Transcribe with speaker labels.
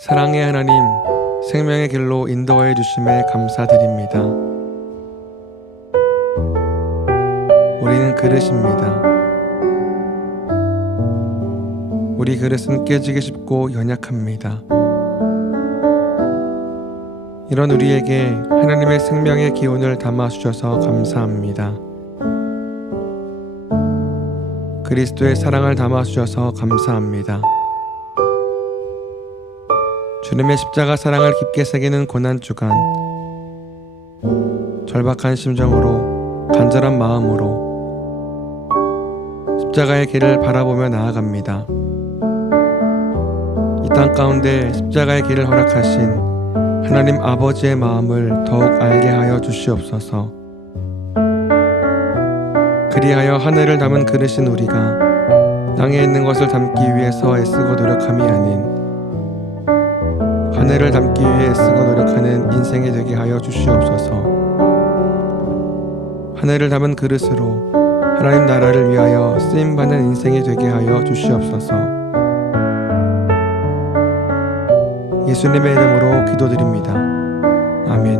Speaker 1: 사랑의 하나님, 생명의 길로 인도하여 주심에 감사드립니다. 우리는 그릇입니다. 우리 그릇은 깨지기 쉽고 연약합니다. 이런 우리에게 하나님의 생명의 기운을 담아 주셔서 감사합니다. 그리스도의 사랑을 담아 주셔서 감사합니다. 주님의 십자가 사랑을 깊게 새기는 고난 주간 절박한 심정으로 간절한 마음으로 십자가의 길을 바라보며 나아갑니다. 이 땅 가운데 십자가의 길을 허락하신 하나님 아버지의 마음을 더욱 알게 하여 주시옵소서. 그리하여 하늘을 담은 그릇인 우리가 땅에 있는 것을 담기 위해서 애쓰고 노력함이 아닌 하늘을 담기 위해 애쓰고 노력하는 인생이 되게 하여 주시옵소서. 하늘을 담은 그릇으로 하나님 나라를 위하여 쓰임 받는 인생이 되게 하여 주시옵소서. 예수님의 이름으로 기도드립니다. 아멘.